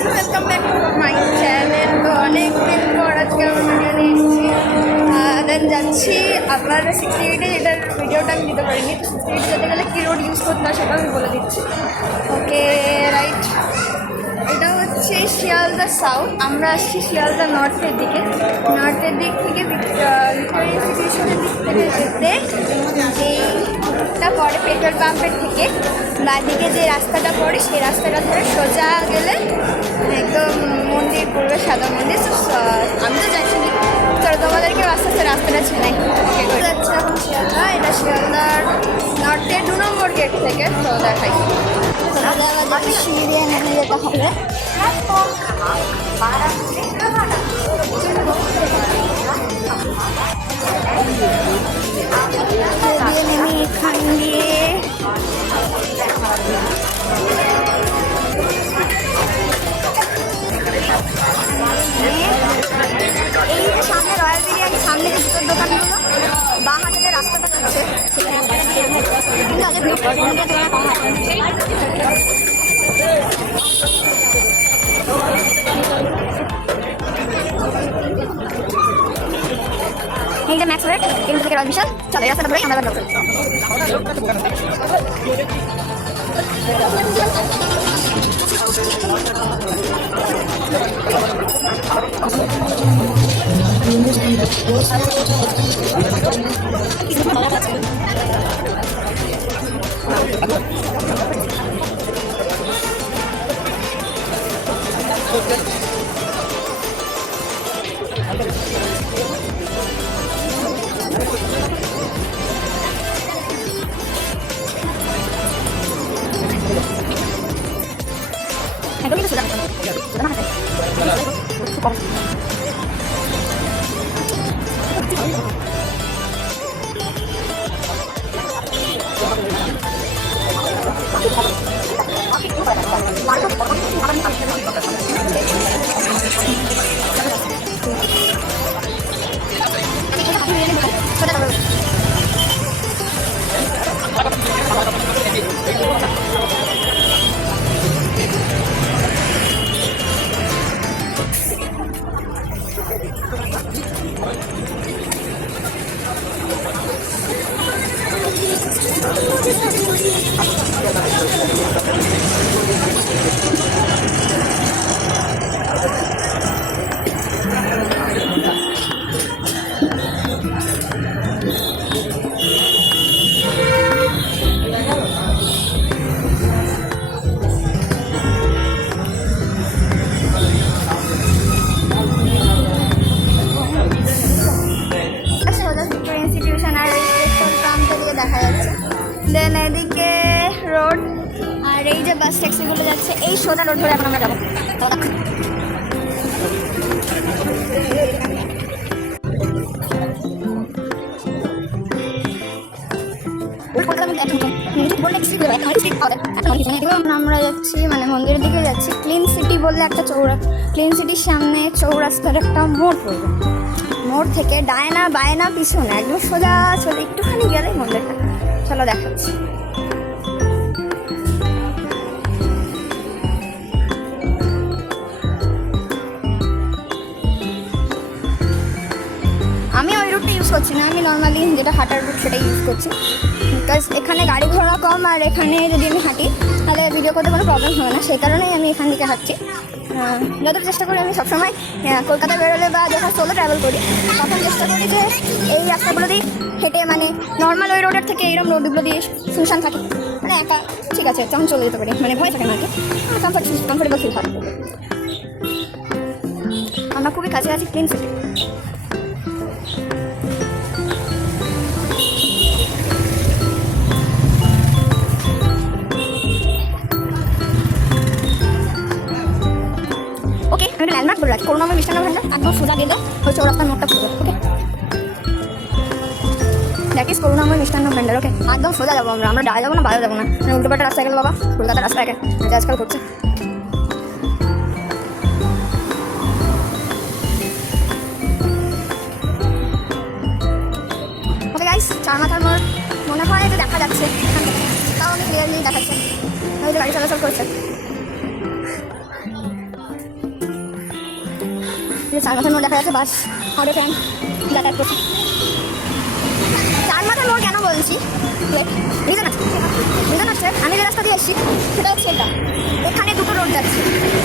Guys, welcome back to my channel. তো অনেক দিন পর আজকে আমরা ভিডিও নিয়ে এসেছি। দেন যাচ্ছি আবার 68-এ, এটার ভিডিওটা আমি দিতে পারিনি। 68 যেতে গেলে কী রোড ইউজ করতে হয় সেটা আমি বলে দিচ্ছি। ওকে রাইট, এটা হচ্ছে শিয়ালদা সাউথ। আমরা আসছি শিয়ালদা নর্থের দিকে। নর্থের দিক থেকে ভিক্টোরিয়া ইনস্টিটিউশনের দিক থেকে যেতে এইটা পরে পেট্রোল পাম্পের থেকে বাঁদিকে যে রাস্তাটা পড়ে সেই রাস্তাটা ধরে সোজা গেলে একদম মন্দির পড়বে, সাদা মন্দির। আমি তো যাচ্ছি, চলো তোমাদেরকে আস্তে আস্তে রাস্তাটা চেনাই। ওকে যাচ্ছে এখন শিয়ালদা, এটা শিয়ালদার নর্থের 2 নম্বর গেট থেকে। তো দেখাই সিঁড়িয়ে নেমে যেতে হবে। নেমে এখান দিয়ে এই যে সামনে রয়্যাল বিরিয়ানি, সামনে যে জুতোর দোকানগুলো, বাঁ হাতে যে রাস্তাটা হচ্ছে এইটা ম্যাক্স রেট কিন্তু থেকে বিশাল। চলো এই রাস্তাটা ধরে আমরা যাবো। দেন এদিকে রোড, আর এই যে বাস ট্যাক্সিগুলো যাচ্ছে এই সোজা রোড ধরে এখন আমরা যাবো। আমরা যাচ্ছি মানে মন্দিরের দিকে যাচ্ছি। ক্লিন সিটি বললে একটা ক্লিন সিটির সামনে চৌরাস্তার একটা মোড় পড়বে। মোড় থেকে ডায়না বায়না পিছনে একদম সোজা চলে একটুখানি গেলেই মন্দিরটা। চলো দেখাচ্ছি। আমি ওই রুটটা ইউজ করছি না, আমি নর্মালি যেটা হাঁটার রুট সেটাই ইউজ করছি। বিকজ এখানে গাড়ি ঘোড়া কম, আর এখানে যদি আমি হাঁটি তাহলে ভিডিও করতে কোনো প্রবলেম হবে না, সেই কারণেই আমি এখান থেকে হাঁটছি। যতটা চেষ্টা করি আমি সবসময় কলকাতা বেরোলে বা যখন সোলো ট্রাভেল করি তখন চেষ্টা করি যে এই রাস্তাগুলো দিয়ে হেঁটে, মানে নর্মাল ওই রোডের থেকে এইরকম রোডগুলো দিয়ে শুনশান থাকি, মানে একা ঠিক আছে তখন চলে যেতে পারি, মানে ভয় থাকে না আর কি, কমফোর্টেবল ফিল হয়। আমরা খুবই কাছে আছি ক্লিন সিটি। ওকে, আমি একটা ল্যান্ডমার্ক বলে রাখি, করুণাময় মিষ্টান্ন ভান্ডার, একদম সোজা গেলে ওই চৌরাস্তার মোড়টা খুঁজে। ওকে, দ্যাট ইজ করুণাময় মিষ্টান্ন ভান্ডার। ওকে, একদম সোজা যাবো আমরা ডায় যাবো না, বাইরে যাবো না, মানে উল্টোপাল্টা রাস্তায় গেলে বাবা কলকাতার রাস্তায় আজকাল করছে। ওকে গাইস, চার মাথার মোড় মনে হয় যে দেখা যাচ্ছে, তাও আমি ক্লিয়ারলি দেখাচ্ছে, ওই যে গাড়ি চলাচল করছে। যে চার মাথার মোড় দেখা যাচ্ছে, বাস আমাদের ফ্যান যাতায়াত করছে। চার মাথার মোড় কেন বলছি, রিজন আছে। আমি যে রাস্তা দিয়ে এসেছি সেটা হচ্ছে এটা, এখানে দুটো রোড যাচ্ছে,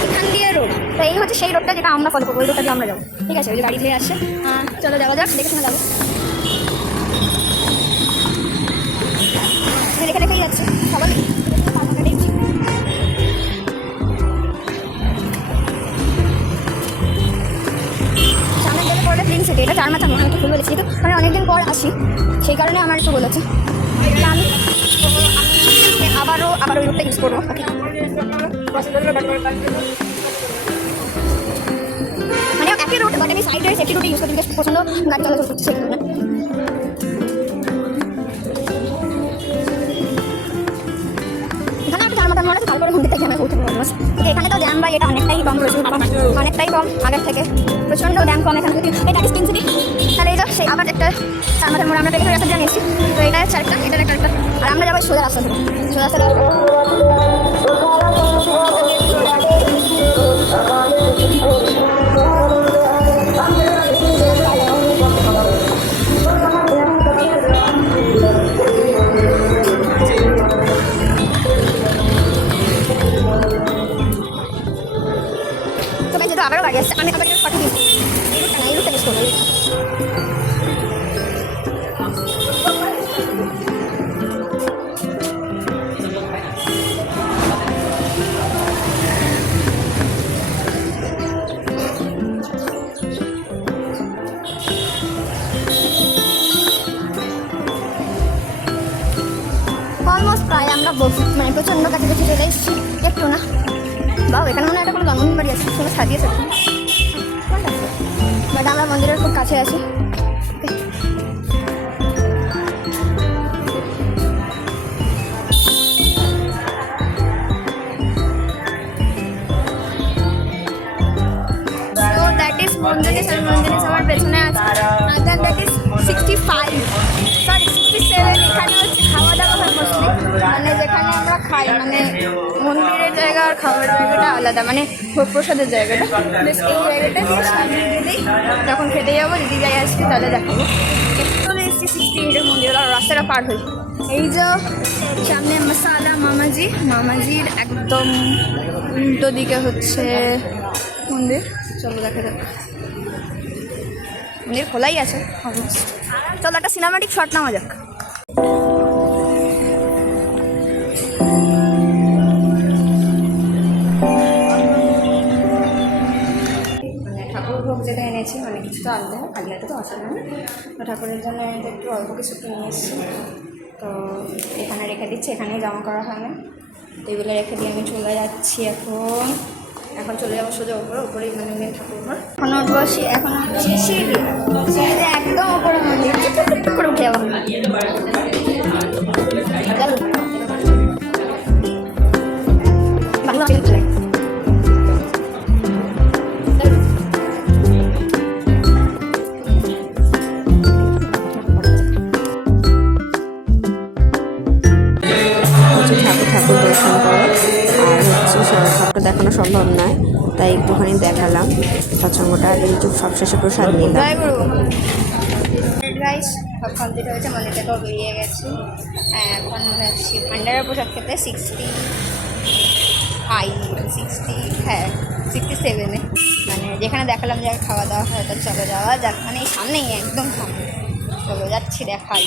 এখান দিয়ে রোড, তো এই হচ্ছে সেই রোডটা যেটা আমরা ফলো করবো, ওই রোডটা দিয়ে আমরা যাবো। ঠিক আছে, ওই যে গাড়ি ধেয়ে আসছে, চলো যাওয়া যাক, দেখে শুনে যাবো। রেখে রেখেই যাচ্ছে সবাই। সামনে গেলে পরে প্রিন্স সিটি, এটা চার মাথা মোড়, আমি একটু ভুল বলেছি, কিন্তু মানে অনেকদিন পর আসি সেই কারণে আমার একটু বলেছে। আমি আবারও ওই রুটটা ইউজ করবো। মানে একই রুট, বাট আমি সাইডের সেফটি রুটে ইউজ করতে পছন্দ, গাড়ি চলাচল করতে সেই কারণে। তারপরে মন্দির থেকে আমি উঠে পড়বো। এখানে তো জ্যাম বা এটা অনেকটাই কম, প্রচুর কম, অনেকটাই কম আগের থেকে, প্রচণ্ড জ্যাম কম এখান থেকে। এটা পিঙ্ক সিটি, তাহলে এই তো সেই আবার একটা চার মাথার মোড় আমরা পেয়ে রাস্তা দিয়ে নিয়েছি। তো এটা হচ্ছে একটা, এটার একটা, আর আমরা যাবো সোজা রাস্তা থেকে, সোজা রাস্তা। আবারও গাড়ি আসছে, আমি আবার ফটো দিচ্ছি, এই রুটটা মিস করবো। অলমোস্ট প্রায় আমরা মানে প্রচণ্ড কাছাকাছি চলে এসেছি, একটু না। বাউ, এখানে মনে হয় একটা কোনো জন্মদিন বাড়ি আছে, কোনো সাজিয়েছে, বাট আমরা মন্দিরের খুব কাছে আছি। So that is মন্দিরের আমার পেছনে আছে, দেন দ্যাট ইজ 65, সরি 67। এখানে হচ্ছে খাওয়া দাওয়া হয় মোস্টলি, মানে যেখানে আমরা খাই, মানে মন্দিরের জায়গা আর খাওয়ার জায়গাটা আলাদা, মানে ভোগ প্রসাদের জায়গাটা। বেশ এই জায়গাটা দিয়ে সামনে দিদি যখন খেতে যাবো, দিদি যাই আসছে তাহলে দেখাবো। চলে এসেছি 68-এর মন্দির, আর রাস্তাটা পার হই। এই যে সামনে মশালা মামাজির একদম উল্টো দিকে হচ্ছে মন্দির। চলো দেখা যাক, মন্দির খোলাই আছে অলমোস্ট। চলো একটা সিনেমাটিক শট নেওয়া যাক। ঠাকুর ভোগ যেটা এনেছি, মানে কিছু তো আনতে হয়, খালি হাতে তো আসা না, তো ঠাকুরের জন্য একটু অল্প কিছু কিনে এসেছি। তো এখানে রেখে দিচ্ছি, এখানেই জমা করা হয় না, টেবিলে রেখে দিয়ে আমি চলে যাচ্ছি। এখন চলে যাবো সোজা উপরেই মানে মেন ঠাকুর ঘর। এখন উঠবো, এখন হচ্ছে সিঁড়িতে একদম উপরে মন্দির, করে উঠে যাবো। ঠাকুর দর্শন করো, আর হচ্ছে সবটা দেখানো সম্ভব নয়, তাই একটুখানি দেখালাম সৎসঙ্গটা। একটু সবশেষে প্রসাদ নিলাম। রাইস সব কমপ্লিট হয়েছে, মনে থেকেও বেরিয়ে গেছি। এখন যাচ্ছি ভান্ডারের প্রসাদ খেতে 67-এ, মানে যেখানে দেখালাম যে খাওয়া দাওয়া হয়, তো চলো যাওয়া যাক। মানে এই সামনেই, একদম সামনে, চলো যাচ্ছি, দেখাই।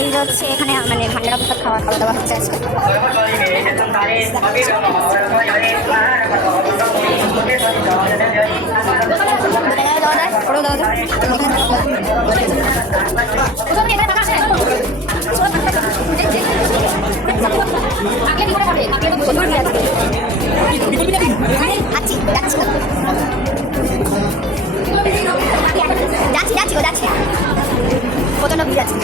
এই হচ্ছে এখানে মানে ভান্ডারা প্রসাদ খাওয়া দাওয়া হচ্ছে আজকে। যাচ্ছি প্রচন্ড ভিড় আছে।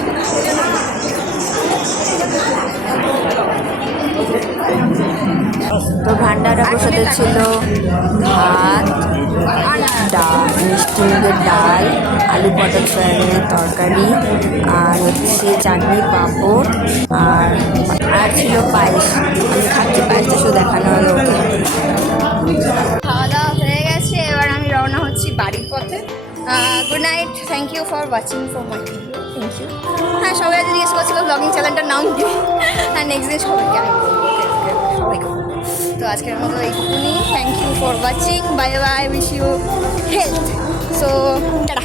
তো ভান্ডারা প্রসাদে ছিল ভাত, ডাল, মিষ্টি, মিষ্টি মুগের ডাল, আলু পটল সয়াবিনের তরকারি, আর হচ্ছে চাটনি পাঁপড়, আর ছিল পায়েস। আমি খাচ্ছি পায়েসটা শুধু দেখানো হলো ওকে। খাওয়া দাওয়া হয়ে গেছে, এবার আমি রওনা হচ্ছি বাড়ির পথে। Good night, thank you for watching for my video, thank you. হ্যাঁ, সবাই আজ জিজ্ঞেস করছিল ব্লগিং চ্যানেলটার নাম কি। হ্যাঁ, নেক্সট দিন সবাইকে আমি বলবো, সবাইকে বলবো। তো আজকের মতো এইটুকুনি, thank you for watching, bye bye, wish you health. So tata.